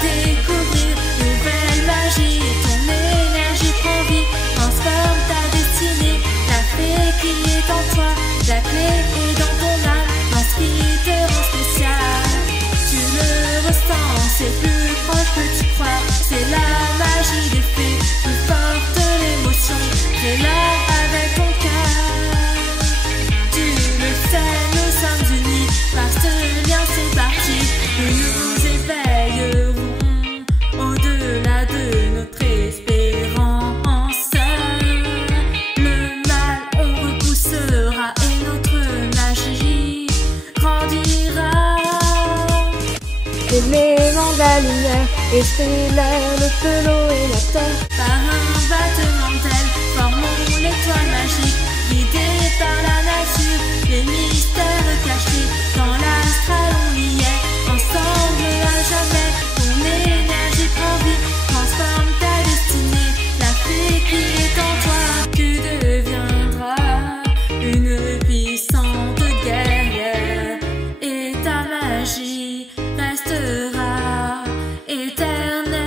découvrir nouvelle magie. Ton énergie prend vie, transforme ta destinée. La fée qui est en toi, la clé est dans ton âme, dans ce qui te rend spécial. Tu le ressens, c'est plus proche que tu crois. C'est la magie des fées, plus forte l'émotion. Crée-la avec ton cœur. Tu le sais, nous sommes unis par ce lien, c'est parti. Nous nous éveillerons au-delà de notre espérance. Le mal on repoussera et notre magie grandira. Élément de la lumière, et c'est l'air, le feu, l'eau et la terre. Par un battement d'ailes, formons l'étoile magique, guidée par la nature, les mystères cachés. Dans l'astral on y est, ensemble à jamais. Ton énergie prend vie, transforme ta destinée. La fée qui est en toi, tu deviendras une puissante guerrière. Et ta magie restera éternelle.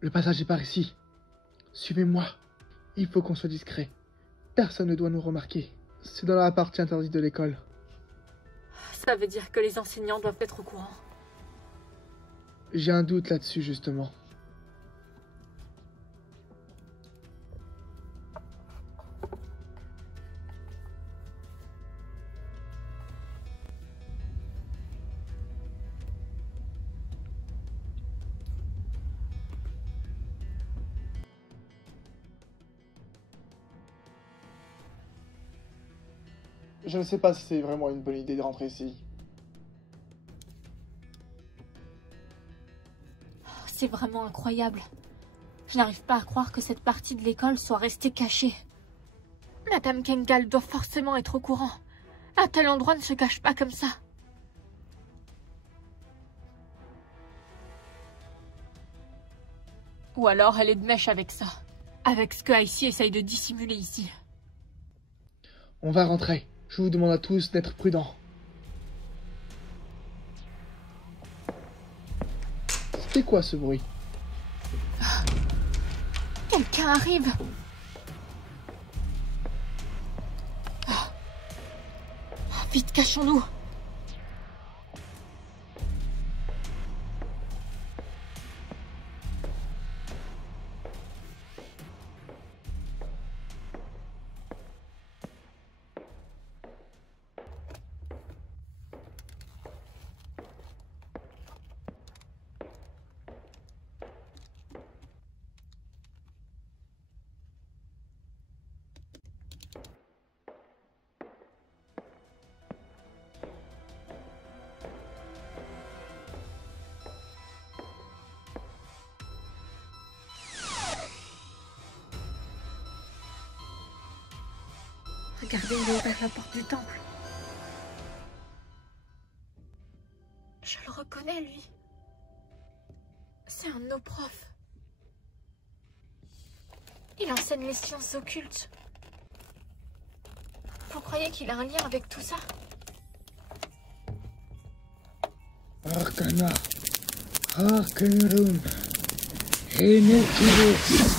Le passage est par ici. Suivez-moi. Il faut qu'on soit discret. Personne ne doit nous remarquer. C'est dans la partie interdite de l'école. Ça veut dire que les enseignants doivent être au courant. J'ai un doute là-dessus, justement. Je ne sais pas si c'est vraiment une bonne idée de rentrer ici. C'est vraiment incroyable. Je n'arrive pas à croire que cette partie de l'école soit restée cachée. Madame Kengal doit forcément être au courant. Un tel endroit ne se cache pas comme ça. Ou alors elle est de mèche avec ça. Avec ce que Icy essaye de dissimuler ici. On va rentrer. Je vous demande à tous d'être prudents. C'était quoi ce bruit? Quelqu'un arrive. Vite, cachons-nous. Regardez, il a ouvert la porte du temple. Je le reconnais, lui. C'est un de nos profs. Il enseigne les sciences occultes. Vous croyez qu'il a un lien avec tout ça? Arcana. Arcanerum. Enetirus.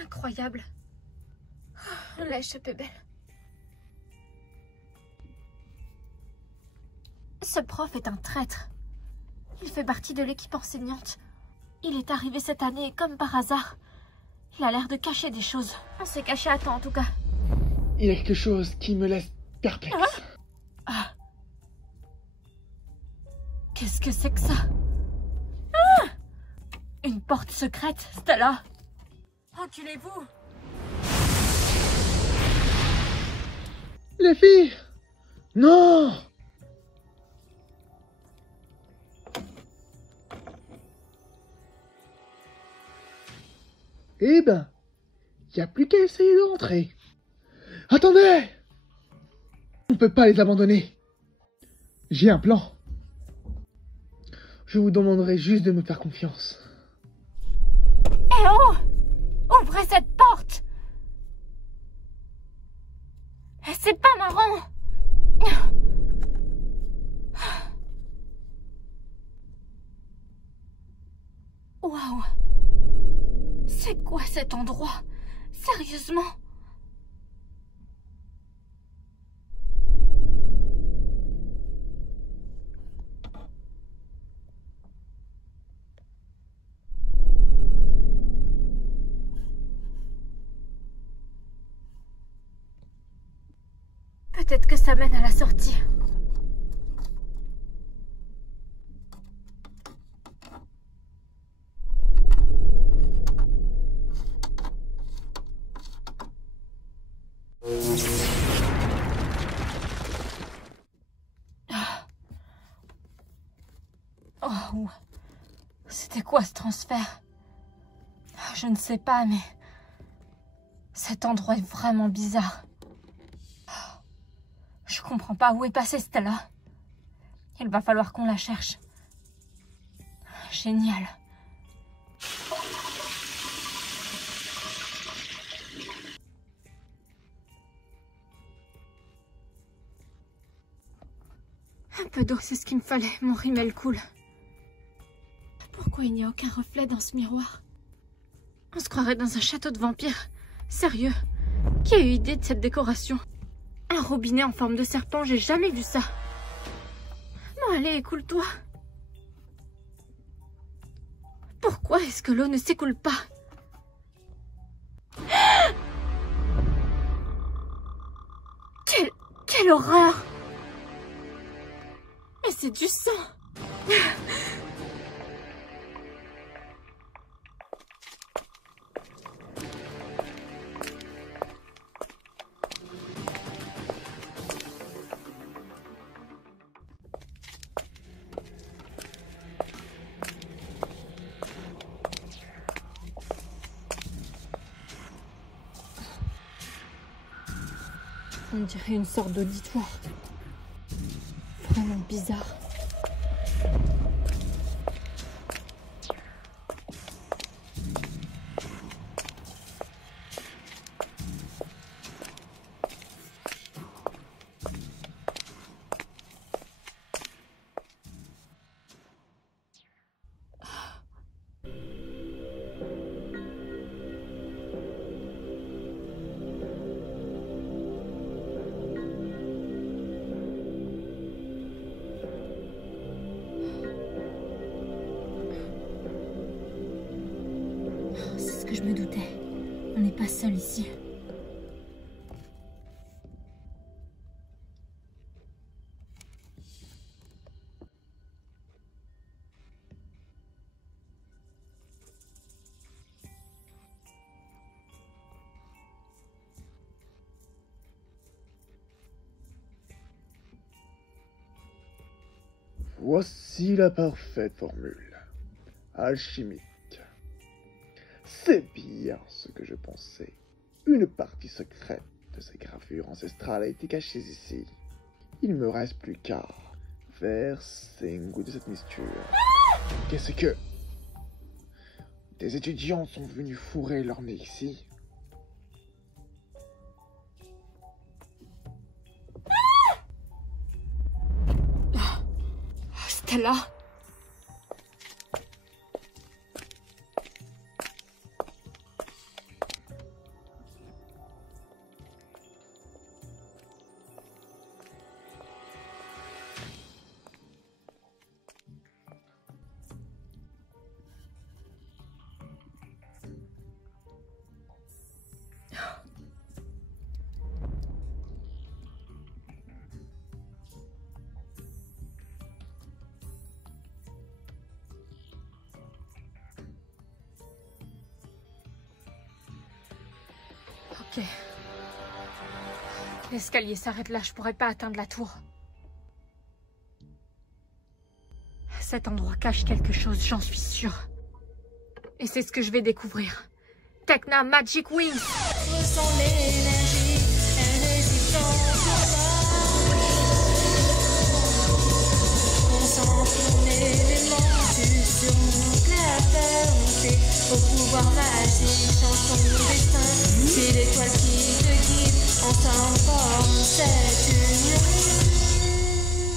Incroyable. La échappée belle. Ce prof est un traître. Il fait partie de l'équipe enseignante. Il est arrivé cette année comme par hasard. Il a l'air de cacher des choses. On s'est caché à temps en tout cas. Il y a quelque chose qui me laisse perplexe. Qu'est-ce que c'est que ça? Une porte secrète, Stella. Enculez-vous. Les filles! Non! Eh ben, y a plus qu'à essayer d'entrer. Attendez! On ne peut pas les abandonner. J'ai un plan. Je vous demanderai juste de me faire confiance. Eh oh! Ouvrez cette porte! C'est pas marrant! Waouh! C'est quoi cet endroit? Sérieusement? Peut-être que ça mène à la sortie. Oh, c'était quoi ce transfert? Je ne sais pas, mais cet endroit est vraiment bizarre. Je comprends pas où est passée Stella. Il va falloir qu'on la cherche. Génial. Un peu d'eau, c'est ce qu'il me fallait. Mon rimel coule. Pourquoi il n'y a aucun reflet dans ce miroir? On se croirait dans un château de vampires. Sérieux, qui a eu idée de cette décoration? Un robinet en forme de serpent, j'ai jamais vu ça. Bon, allez, écoule-toi. Pourquoi est-ce que l'eau ne s'écoule pas? Quelle horreur! Mais c'est du sang! On dirait une sorte d'auditoire. Vraiment bizarre. C'est ce que je me doutais. On n'est pas seul ici. Voici la parfaite formule. Alchimique. C'est bien ce que je pensais. Une partie secrète de ces gravures ancestrales a été cachée ici. Il ne me reste plus qu'à verser un goût de cette mixture. Qu'est-ce que... Des étudiants sont venus fourrer leur nez ici. Stella! Ok. L'escalier s'arrête là, je pourrais pas atteindre la tour. Cet endroit cache quelque chose, j'en suis sûre. Et c'est ce que je vais découvrir. Tekna Magic Wings. Ressens l'énergie, elle résiste en toi. On sent ton élément, tu surmontes la peur, monter au pouvoir magique, change ton destin. C'est l'étoile qui te guide, ensemble forme cette union.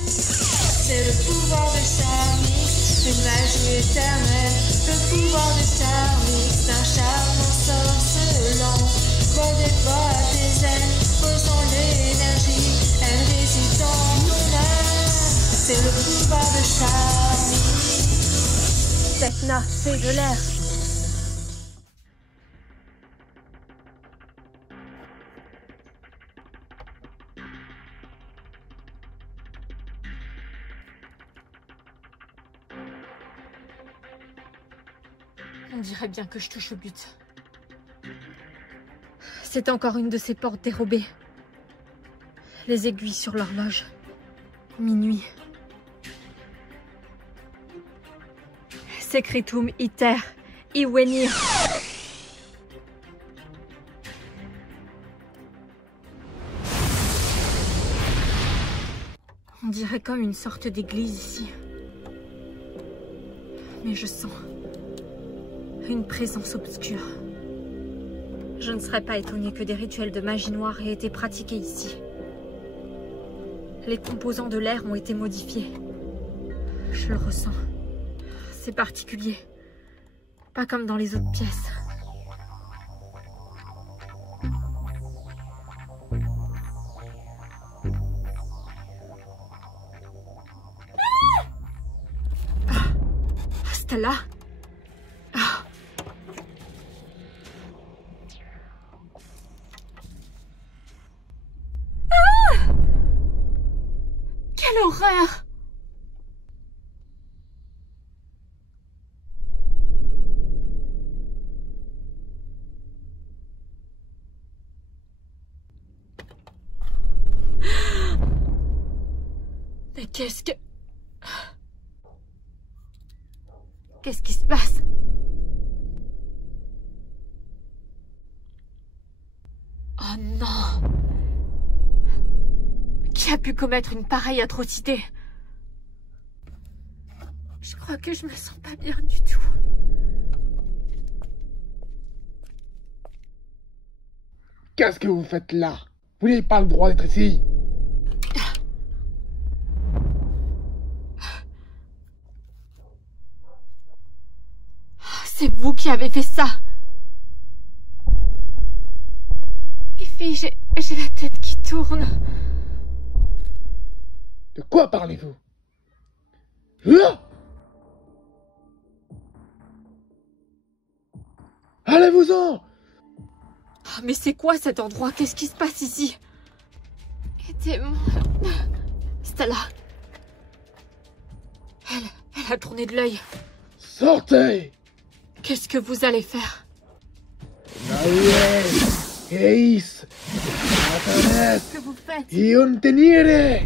C'est le pouvoir de Charmy, une magie éternelle. Ce pouvoir de Charmix, un charme ensorcelant. Bordez pas tes ailes, ressens l'énergie, elle réside dans ton âme. C'est le pouvoir de Charmix. Vecna, fée de l'air. On dirait bien que je touche au but. C'est encore une de ces portes dérobées. Les aiguilles sur l'horloge. Minuit. Secretum iter, iwenir. On dirait comme une sorte d'église ici. Mais je sens une présence obscure. Je ne serais pas étonnée que des rituels de magie noire aient été pratiqués ici. Les composants de l'air ont été modifiés. Je le ressens. C'est particulier. Pas comme dans les autres pièces. Ah, Stella. Ah. Ah. Quelle horreur! Mais qu'est-ce qui se passe? Oh non! Qui a pu commettre une pareille atrocité? Je crois que je me sens pas bien du tout. Qu'est-ce que vous faites là? Vous n'avez pas le droit d'être ici. C'est vous qui avez fait ça. Les filles, j'ai la tête qui tourne. De quoi parlez-vous? Ah! Allez-vous-en! Oh, mais c'est quoi cet endroit? Qu'est-ce qui se passe ici? Aidez-moi. Stella. Elle a tourné de l'œil. Sortez! Qu'est-ce que vous allez faire? Qu'est-ce que vous faites? tenire!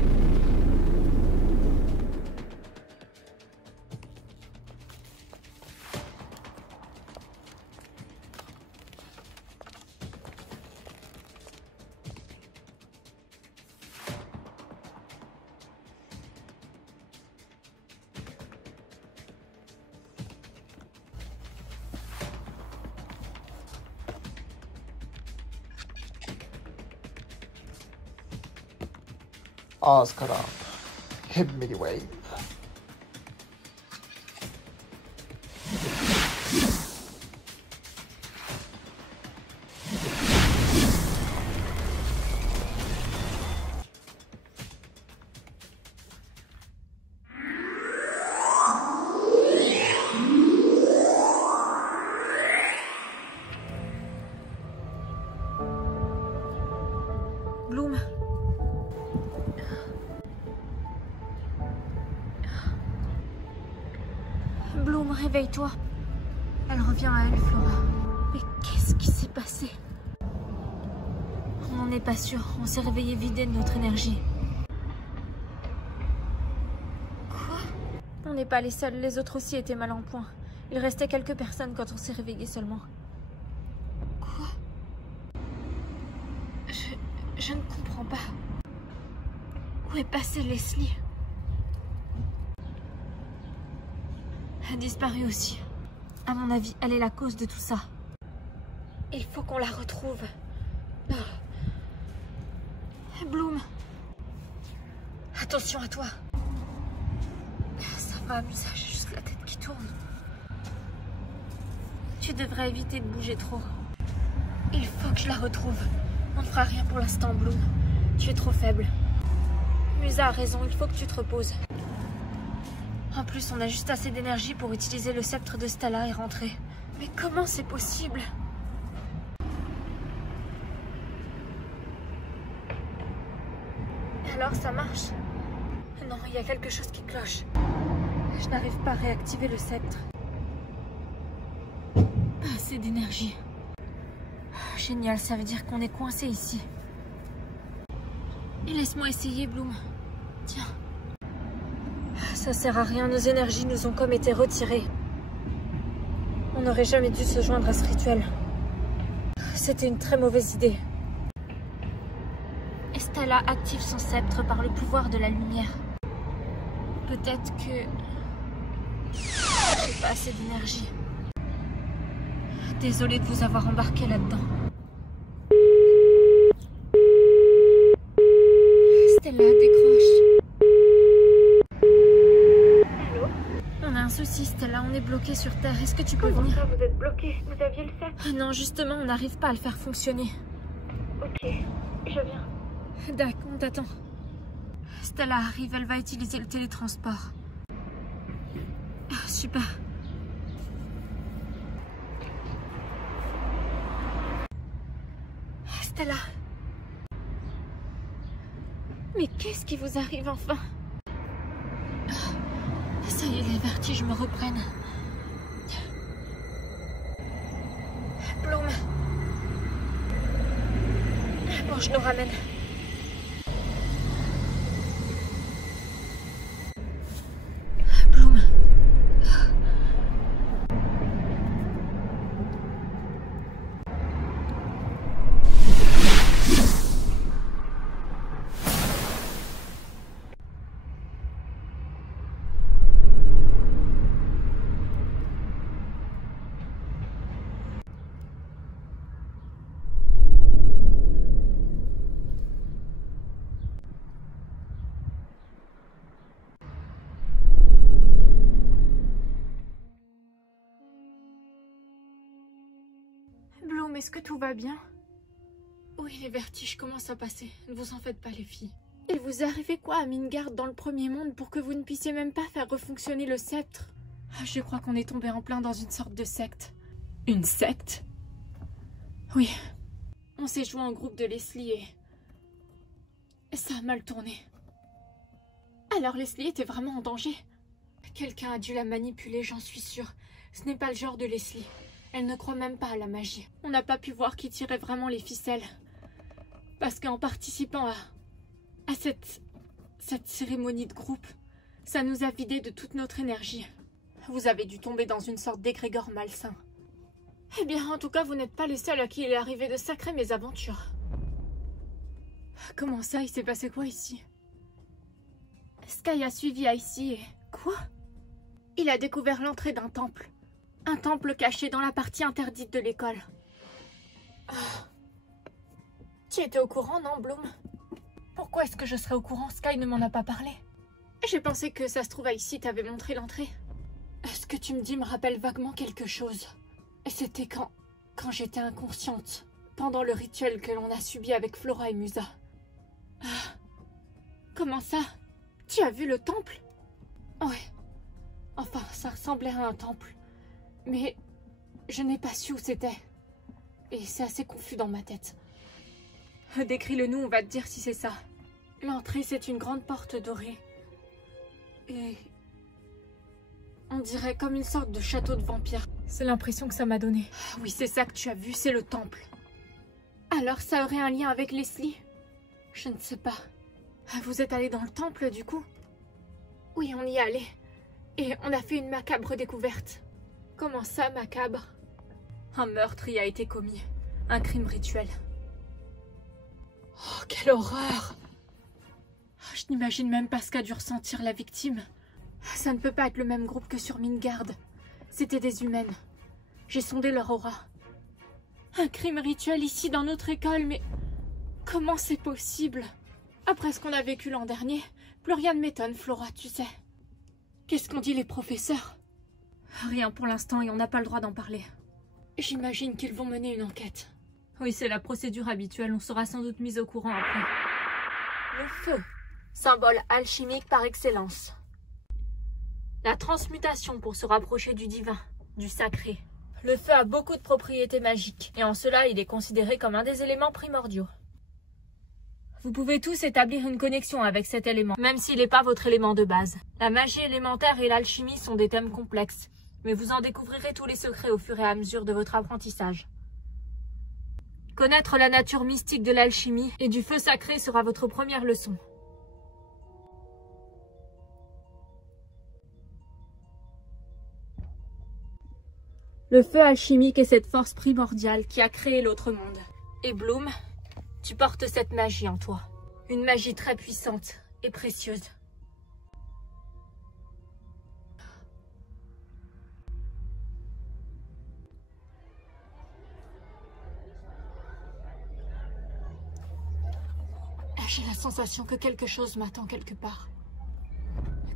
Ascaran, hemmelig way. Bloom. Bloom, réveille-toi. Elle revient à elle, Flora. Mais qu'est-ce qui s'est passé? On n'en est pas sûr. On s'est réveillé vidé de notre énergie. Quoi? On n'est pas les seuls. Les autres aussi étaient mal en point. Il restait quelques personnes quand on s'est réveillé seulement. Quoi? Je ne comprends pas. Où est passée Leslie? Elle a disparu aussi. À mon avis, elle est la cause de tout ça. Il faut qu'on la retrouve. Bloom. Attention à toi. Ça va, Musa, j'ai juste la tête qui tourne. Tu devrais éviter de bouger trop. Il faut que je la retrouve. On ne fera rien pour l'instant, Bloom. Tu es trop faible. Musa a raison, il faut que tu te reposes. En plus, on a juste assez d'énergie pour utiliser le sceptre de Stella et rentrer. Mais comment c'est possible? Alors, ça marche? Non, il y a quelque chose qui cloche. Je n'arrive pas à réactiver le sceptre. Pas assez d'énergie. Génial, ça veut dire qu'on est coincé ici. Et laisse-moi essayer, Bloom. Tiens. Ça sert à rien, nos énergies nous ont comme été retirées. On n'aurait jamais dû se joindre à ce rituel. C'était une très mauvaise idée. Estella active son sceptre par le pouvoir de la lumière. Peut-être que... j'ai pas assez d'énergie. Désolée de vous avoir embarqué là-dedans. Stella, décroche. Allô? On a un souci, Stella, on est bloqué sur Terre. Est-ce que tu peux venir? Comment ça, vous êtes bloqué? Vous aviez le sceptre? Ah non, justement, on n'arrive pas à le faire fonctionner. Ok, je viens. D'accord, on t'attend. Stella arrive, elle va utiliser le télétransport. Ah, super. Stella. Mais qu'est-ce qui vous arrive enfin? Ça y est, les vertiges me reprennent. Bloom. Bon, je nous ramène. Bloom. Bloom, est-ce que tout va bien? Oui, les vertiges commencent à passer. Ne vous en faites pas, les filles. Il vous arrivait quoi à Midgard dans le premier monde pour que vous ne puissiez même pas faire refonctionner le sceptre? Je crois qu'on est tombé en plein dans une sorte de secte. Une secte? Oui. On s'est joint en groupe de Leslie et ça a mal tourné. Alors Leslie était vraiment en danger? Quelqu'un a dû la manipuler, j'en suis sûre. Ce n'est pas le genre de Leslie. Elle ne croit même pas à la magie. On n'a pas pu voir qui tirait vraiment les ficelles. Parce qu'en participant à cette cérémonie de groupe, ça nous a vidé de toute notre énergie. Vous avez dû tomber dans une sorte d'égrégore malsain. Eh bien, en tout cas, vous n'êtes pas les seuls à qui il est arrivé de sacrées mésaventures. Comment ça? Il s'est passé quoi ici? Sky a suivi Icy et... Quoi? Il a découvert l'entrée d'un temple. Un temple caché dans la partie interdite de l'école. Oh. Tu étais au courant, non, Bloom? Pourquoi est-ce que je serais au courant? Sky ne m'en a pas parlé. J'ai pensé que ça se trouve ici, t'avais montré l'entrée. Ce que tu me dis me rappelle vaguement quelque chose. C'était quand j'étais inconsciente, pendant le rituel que l'on a subi avec Flora et Musa. Ah. Comment ça? Tu as vu le temple? Ouais. Enfin, ça ressemblait à un temple. Mais je n'ai pas su où c'était. Et c'est assez confus dans ma tête. Décris-le-nous, on va te dire si c'est ça. L'entrée, c'est une grande porte dorée. Et... on dirait comme une sorte de château de vampire. C'est l'impression que ça m'a donné. Oui, c'est ça que tu as vu, c'est le temple. Alors ça aurait un lien avec Leslie? Je ne sais pas. Vous êtes allé dans le temple, du coup? Oui, on y est allé. Et on a fait une macabre découverte. Comment ça, macabre? Un meurtre y a été commis. Un crime rituel. Oh, quelle horreur! Je n'imagine même pas ce qu'a dû ressentir la victime. Ça ne peut pas être le même groupe que sur Midgard. C'étaient des humaines. J'ai sondé leur aura. Un crime rituel ici dans notre école, mais... comment c'est possible? Après ce qu'on a vécu l'an dernier, plus rien ne m'étonne, Flora, tu sais. Qu'est-ce qu'ont dit les professeurs? Rien pour l'instant et on n'a pas le droit d'en parler. J'imagine qu'ils vont mener une enquête. Oui, c'est la procédure habituelle, on sera sans doute mis au courant après. Le feu, symbole alchimique par excellence. La transmutation pour se rapprocher du divin, du sacré. Le feu a beaucoup de propriétés magiques, et en cela il est considéré comme un des éléments primordiaux. Vous pouvez tous établir une connexion avec cet élément, même s'il n'est pas votre élément de base. La magie élémentaire et l'alchimie sont des thèmes complexes, mais vous en découvrirez tous les secrets au fur et à mesure de votre apprentissage. Connaître la nature mystique de l'alchimie et du feu sacré sera votre première leçon. Le feu alchimique est cette force primordiale qui a créé l'autre monde. Et Bloom, tu portes cette magie en toi. Une magie très puissante et précieuse. J'ai la sensation que quelque chose m'attend quelque part.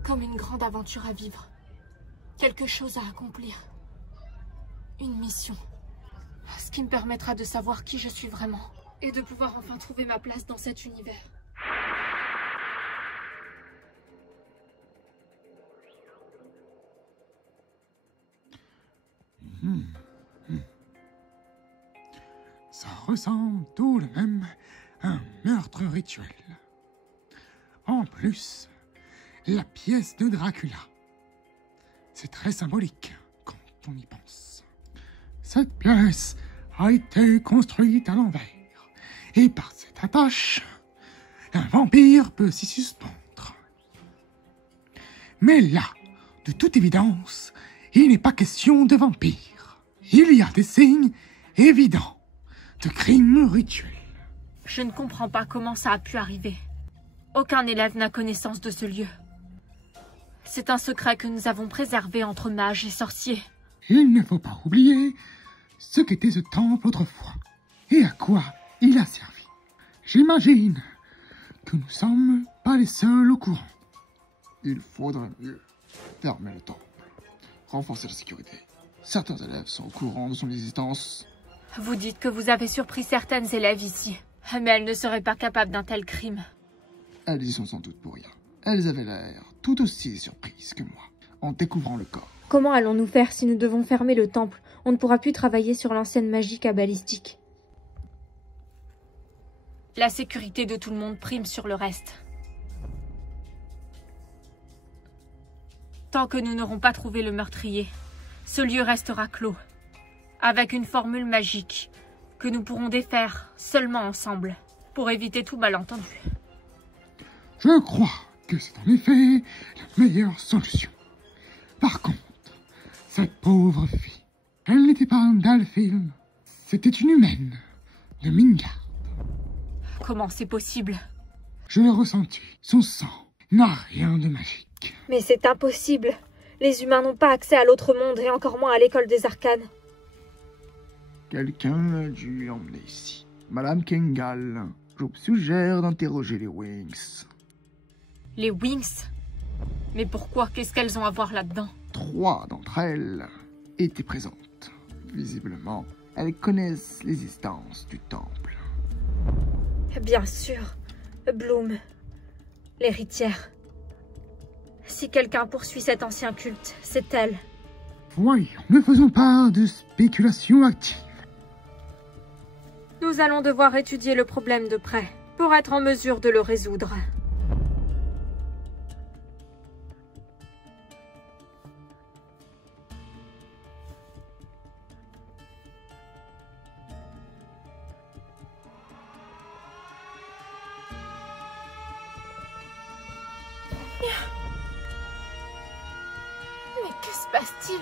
Comme une grande aventure à vivre. Quelque chose à accomplir. Une mission. Ce qui me permettra de savoir qui je suis vraiment. Et de pouvoir enfin trouver ma place dans cet univers. Ça ressemble tout de même à un meurtre rituel. En plus, la pièce de Dracula. C'est très symbolique quand on y pense. Cette pièce a été construite à l'envers. Et par cette attache, un vampire peut s'y suspendre. Mais là, de toute évidence, il n'est pas question de vampire. Il y a des signes évidents de crimes rituels. Je ne comprends pas comment ça a pu arriver. Aucun élève n'a connaissance de ce lieu. C'est un secret que nous avons préservé entre mages et sorciers. Il ne faut pas oublier ce qu'était ce temple autrefois et à quoi il a servi. J'imagine que nous sommes pas les seuls au courant. Il faudrait mieux fermer le temple, renforcer la sécurité. Certains élèves sont au courant de son existence. Vous dites que vous avez surpris certaines élèves ici, mais elles ne seraient pas capables d'un tel crime. Elles y sont sans doute pour rien. Elles avaient l'air tout aussi surprises que moi, en découvrant le corps. Comment allons-nous faire si nous devons fermer le temple? On ne pourra plus travailler sur l'ancienne magie kabbalistique. La sécurité de tout le monde prime sur le reste. Tant que nous n'aurons pas trouvé le meurtrier, ce lieu restera clos, avec une formule magique que nous pourrons défaire seulement ensemble, pour éviter tout malentendu. Je crois que c'est en effet la meilleure solution. Par contre, cette pauvre fille, elle n'était pas un Dalfilm, c'était une humaine de Mingard. Comment c'est possible? Je l'ai ressenti, son sang n'a rien de magique. Mais c'est impossible. Les humains n'ont pas accès à l'autre monde et encore moins à l'école des arcanes. Quelqu'un a dû l'emmener ici. Madame Kengal, je vous suggère d'interroger les Wings. Les Wings? Mais pourquoi? Qu'est-ce qu'elles ont à voir là-dedans? 3 d'entre elles étaient présentes. Visiblement, elles connaissent l'existence du temple. Bien sûr. Bloom, l'héritière. Si quelqu'un poursuit cet ancien culte, c'est elle. Voyons, ne faisons pas de spéculation active. Nous allons devoir étudier le problème de près, pour être en mesure de le résoudre. Mais que se passe-t-il?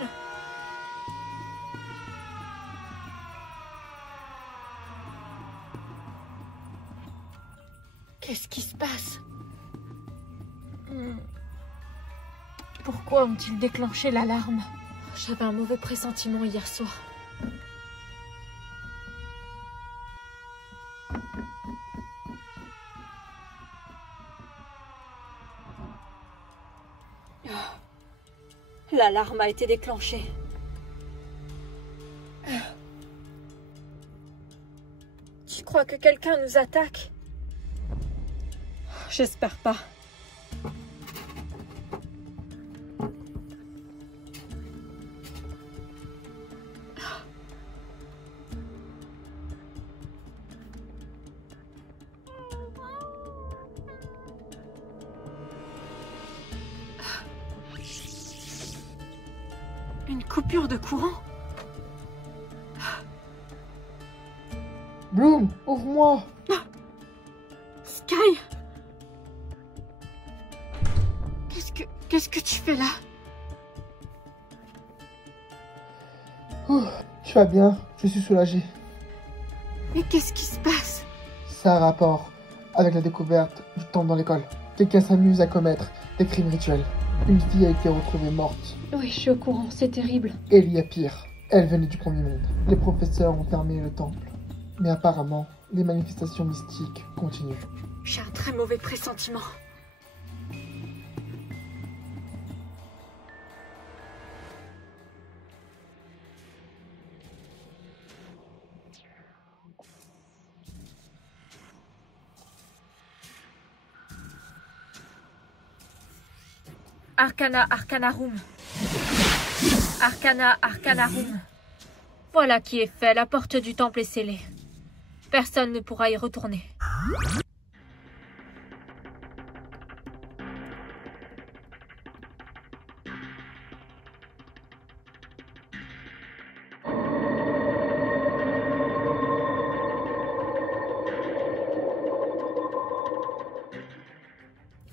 Qu'est-ce qui se passe? Pourquoi ont-ils déclenché l'alarme? J'avais un mauvais pressentiment hier soir. L'alarme a été déclenchée. crois que quelqu'un nous attaque. J'espère pas. Une coupure de courant? Bloom, ouvre-moi! Sky! Qu'est-ce que tu fais là? Tu vas bien, je suis soulagé. Mais qu'est-ce qui se passe? Ça a rapport avec la découverte du temple dans l'école. Quelqu'un s'amuse à commettre des crimes rituels. Une fille a été retrouvée morte. Oui, je suis au courant, c'est terrible. Et il y a pire. Elle venait du premier monde. Les professeurs ont fermé le temple. Mais apparemment, les manifestations mystiques continuent. J'ai un très mauvais pressentiment. Arcana Arcanarum. Arcana Arcanarum. Voilà qui est fait, la porte du temple est scellée. Personne ne pourra y retourner.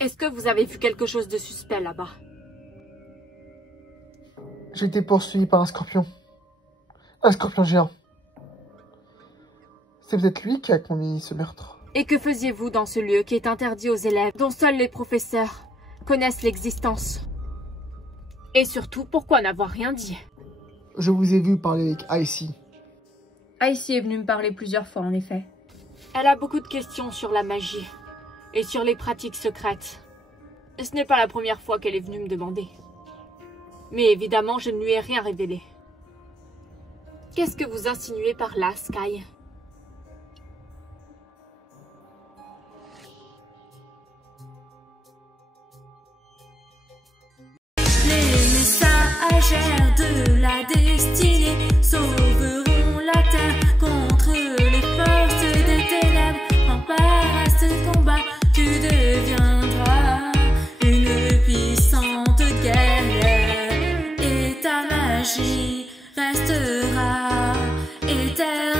Est-ce que vous avez vu quelque chose de suspect là-bas? J'ai été poursuivi par un scorpion. Un scorpion géant. C'est peut-être lui qui a commis ce meurtre. Et que faisiez-vous dans ce lieu qui est interdit aux élèves, dont seuls les professeurs connaissent l'existence? Et surtout, pourquoi n'avoir rien dit? Je vous ai vu parler avec Icy. Icy est venue me parler plusieurs fois, en effet. Elle a beaucoup de questions sur la magie et sur les pratiques secrètes. Et ce n'est pas la première fois qu'elle est venue me demander. Mais évidemment, je ne lui ai rien révélé. Qu'est-ce que vous insinuez par là, Sky? Les messagères de la destinée sauveront la terre contre les forces des ténèbres. Empare à ce combat, tu deviendras une puissante guerrière et ta magie restera éternelle.